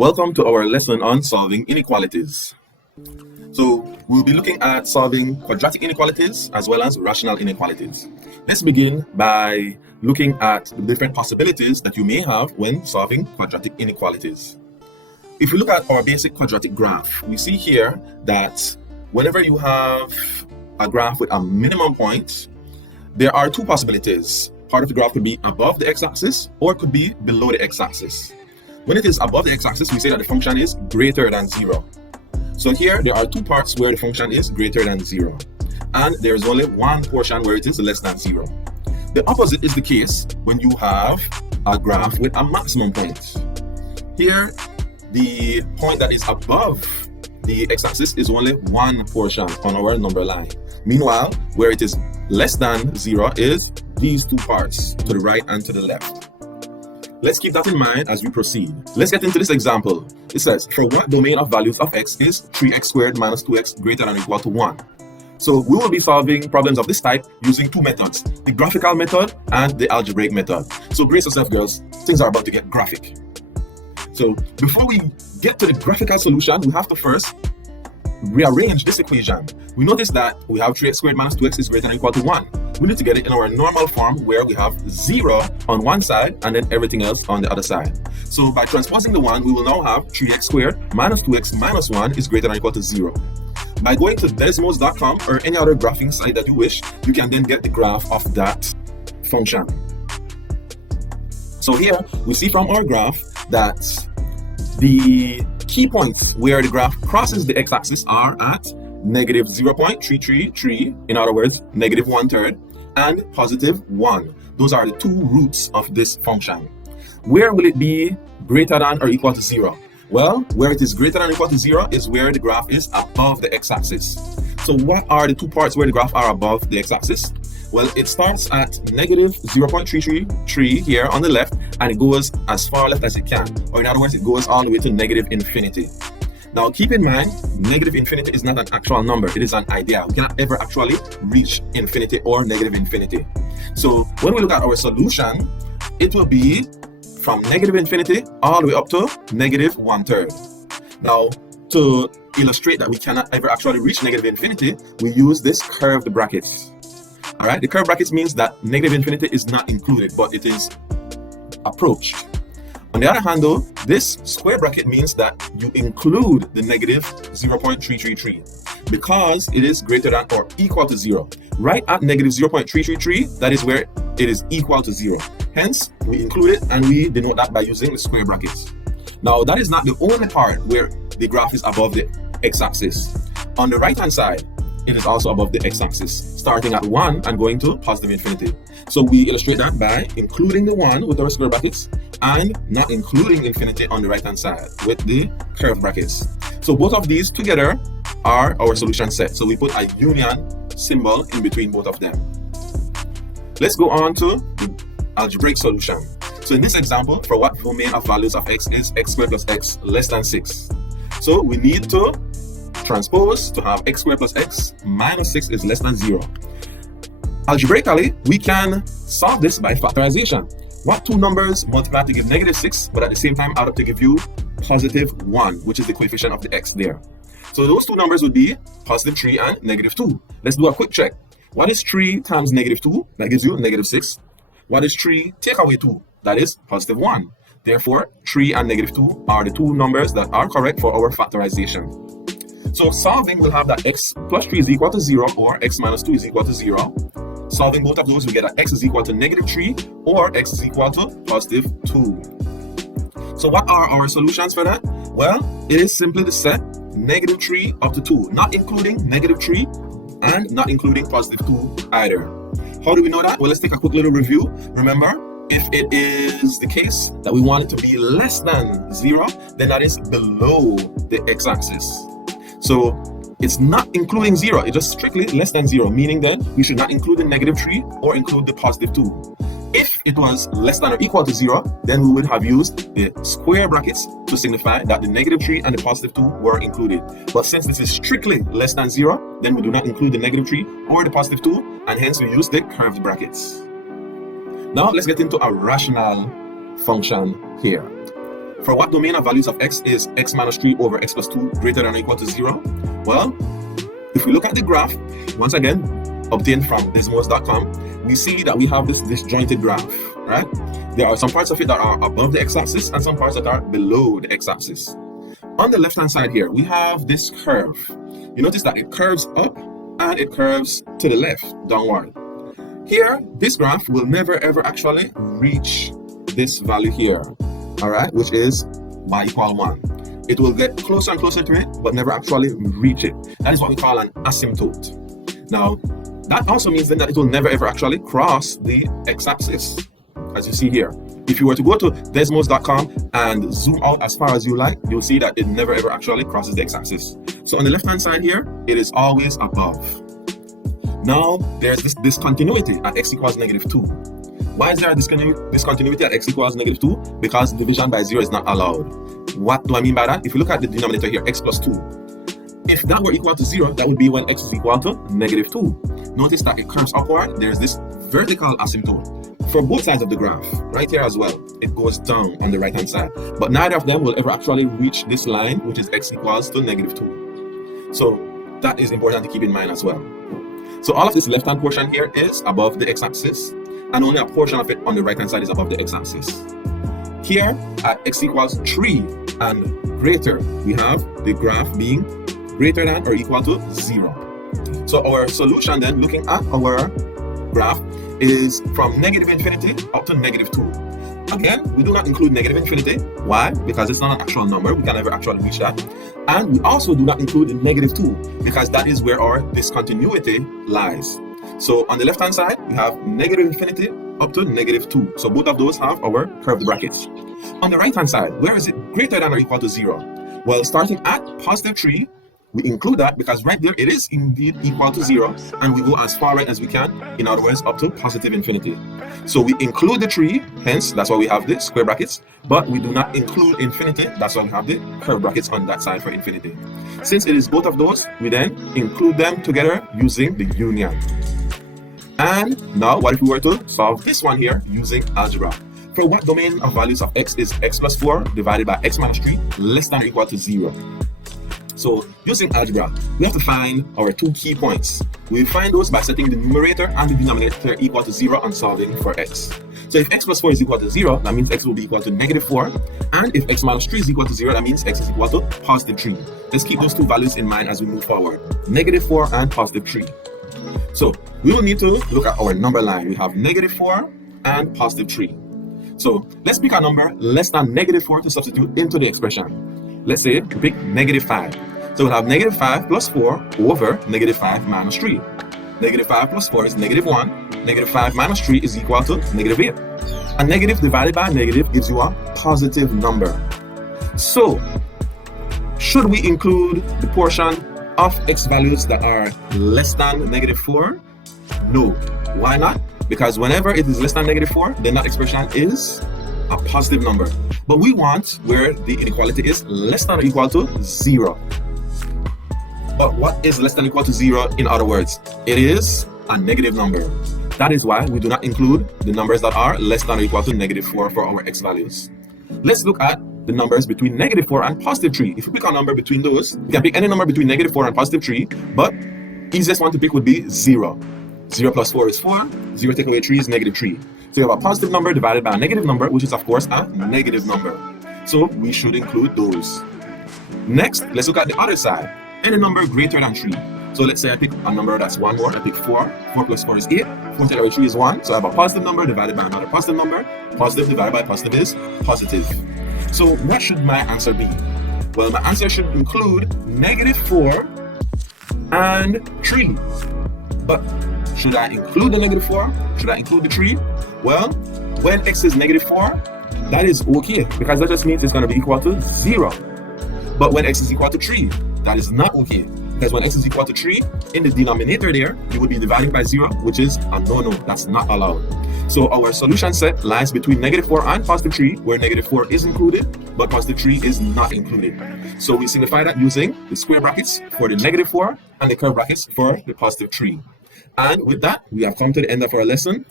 Welcome to our lesson on solving inequalities. So we'll be looking at solving quadratic inequalities as well as rational inequalities. Let's begin by looking at the different possibilities that you may have when solving quadratic inequalities. If we look at our basic quadratic graph, we see here that whenever you have a graph with a minimum point, there are two possibilities. Part of the graph could be above the x-axis or it could be below the x-axis. When it is above the x-axis, we say that the function is greater than 0. So here there are two parts where the function is greater than 0, and there is only one portion where it is less than 0. The opposite is the case when you have a graph with a maximum point. Here, the point that is above the x-axis is only one portion on our number line. Meanwhile, where it is less than 0 is these two parts, to the right and to the left. Let's keep that in mind as we proceed. Let's get into this example. It says, for what domain of values of x is 3x squared minus 2x greater than or equal to 1? So we will be solving problems of this type using two methods, the graphical method and the algebraic method. So brace yourself, girls. Things are about to get graphic. So before we get to the graphical solution, we have to first rearrange this equation. We notice that we have 3x squared minus 2x is greater than or equal to 1. We need to get it in our normal form where we have 0 on one side and then everything else on the other side. So by transposing the 1, we will now have 3x squared minus 2x minus 1 is greater than or equal to 0. By going to desmos.com or any other graphing site that you wish, you can then get the graph of that function. So here we see from our graph that the key points where the graph crosses the x-axis are at negative 0.333, in other words, negative 1/3, and positive 1. Those are the two roots of this function. Where will it be greater than or equal to 0? Well, where it is greater than or equal to 0 is where the graph is above the x-axis. So what are the two parts where the graph are above the x-axis? Well, it starts at negative 0.333 here on the left, and it goes as far left as it can. Or in other words, it goes all the way to negative infinity. Now, keep in mind, negative infinity is not an actual number. It is an idea. We cannot ever actually reach infinity or negative infinity. So when we look at our solution, it will be from negative infinity all the way up to negative 1/3. Now, to illustrate that we cannot ever actually reach negative infinity, we use this curved brackets. All right, the curved brackets means that negative infinity is not included, but it is approached. On the other hand though, this square bracket means that you include the negative 0.333 because it is greater than or equal to 0. Right at negative 0.333, that is where it is equal to 0. Hence, we include it and we denote that by using the square brackets. Now, that is not the only part where the graph is above the x-axis. On the right-hand side, it is also above the x-axis, starting at 1 and going to positive infinity. So we illustrate that by including the 1 with our square brackets and not including infinity on the right-hand side with the curved brackets. So both of these together are our solution set. So we put a union symbol in between both of them. Let's go on to the algebraic solution. So in this example, for what domain of values of x is x squared plus x less than 6? So we need to transpose to have x squared plus x minus 6 is less than 0. Algebraically, we can solve this by factorization. What two numbers multiply to give negative 6, but at the same time add up to give you positive 1, which is the coefficient of the x there. So those two numbers would be positive 3 and negative 2. Let's do a quick check. What is 3 times negative 2? That gives you negative 6. What is 3 take away 2? That is positive 1. Therefore, 3 and negative 2 are the two numbers that are correct for our factorization. So solving, we'll have that x plus 3 is equal to 0 or x minus 2 is equal to 0. Solving both of those, we get that x is equal to negative 3 or x is equal to positive 2. So what are our solutions for that? Well, it is simply the set negative 3 up to 2, not including negative 3 and not including positive 2 either. How do we know that? Well, let's take a quick little review. Remember, if it is the case that we want it to be less than 0, then that is below the x-axis. So it's not including 0, it's just strictly less than 0, meaning that we should not include the negative 3 or include the positive 2. If it was less than or equal to 0, then we would have used the square brackets to signify that the negative 3 and the positive 2 were included. But since this is strictly less than 0, then we do not include the negative 3 or the positive 2, and hence we use the curved brackets. Now let's get into a rational function here. For what domain of values of x is x minus 3 over x plus 2 greater than or equal to 0? Well, if we look at the graph, once again, obtained from desmos.com, we see that we have this disjointed graph, right? There are some parts of it that are above the x-axis and some parts that are below the x-axis. On the left-hand side here, we have this curve. You notice that it curves up and it curves to the left, downward. Here, this graph will never ever actually reach this value here, all right, which is y equal 1. It will get closer and closer to it, but never actually reach it. That is what we call an asymptote. Now, that also means then that it will never ever actually cross the x-axis, as you see here. If you were to go to desmos.com and zoom out as far as you like, you'll see that it never ever actually crosses the x-axis. So on the left-hand side here, it is always above. Now, there's this discontinuity at x equals negative 2. Why is there a discontinuity at x equals negative 2? Because division by 0 is not allowed. What do I mean by that? If you look at the denominator here, x plus 2. If that were equal to 0, that would be when x is equal to negative 2. Notice that it curves upward. There's this vertical asymptote for both sides of the graph. Right here as well, it goes down on the right-hand side. But neither of them will ever actually reach this line, which is x equals to negative 2. So that is important to keep in mind as well. So all of this left-hand portion here is above the x-axis, and only a portion of it on the right-hand side is above the x-axis. Here, at x equals 3 and greater, we have the graph being greater than or equal to 0. So our solution then, looking at our graph, is from negative infinity up to negative 2. Again, we do not include negative infinity. Why? Because it's not an actual number. We can never actually reach that. And we also do not include the negative 2 because that is where our discontinuity lies. So on the left-hand side, we have negative infinity up to negative 2. So both of those have our curved brackets. On the right-hand side, where is it greater than or equal to 0? Well, starting at positive 3, we include that because right there it is indeed equal to 0, and we go as far right as we can, in other words, up to positive infinity. So we include the 3, hence that's why we have the square brackets, but we do not include infinity, that's why we have the curved brackets on that side for infinity. Since it is both of those, we then include them together using the union. And now what if we were to solve this one here using algebra? For what domain of values of x is x plus 4 divided by x minus 3 less than or equal to 0? So using algebra, we have to find our 2 key points. We find those by setting the numerator and the denominator equal to 0 and solving for x. So if x plus 4 is equal to 0, that means x will be equal to negative 4. And if x minus 3 is equal to 0, that means x is equal to positive 3. Let's keep those two values in mind as we move forward. Negative 4 and positive 3. So we will need to look at our number line. We have negative 4 and positive 3. So let's pick a number less than negative 4 to substitute into the expression. Let's say we pick negative 5. So we'll have negative 5 plus 4 over negative 5 minus 3. Negative 5 plus 4 is negative 1. Negative 5 minus 3 is equal to negative 8. A negative divided by a negative gives you a positive number. So, should we include the portion of x values that are less than negative 4? No. Why not? Because whenever it is less than negative 4, then that expression is a positive number. But we want where the inequality is less than or equal to 0. But what is less than or equal to 0 in other words? It is a negative number. That is why we do not include the numbers that are less than or equal to negative 4 for our x values. Let's look at the numbers between negative 4 and positive 3. If we pick a number between those, you can pick any number between negative 4 and positive 3, but easiest one to pick would be 0. 0 plus 4 is 4, 0 take away 3 is negative 3. So you have a positive number divided by a negative number, which is of course a negative number. So we should include those. Next, let's look at the other side. Any number greater than 3. So let's say I pick a number that's 1 more, I pick 4. 4 plus 4 is 8. 4 take away 3 is 1. So I have a positive number divided by another positive number. Positive divided by positive is positive. So what should my answer be? Well, my answer should include negative 4 and 3. But should I include the negative 4? Should I include the 3? Well, when x is negative 4, that is okay, because that just means it's going to be equal to 0. But when x is equal to 3, that is not okay, because when x is equal to 3, in the denominator there, you would be dividing by 0, which is a no-no. That's not allowed. So our solution set lies between negative 4 and positive 3, where negative 4 is included, but positive 3 is not included. So we simplify that using the square brackets for the negative 4 and the curved brackets for the positive 3. And with that, we have come to the end of our lesson.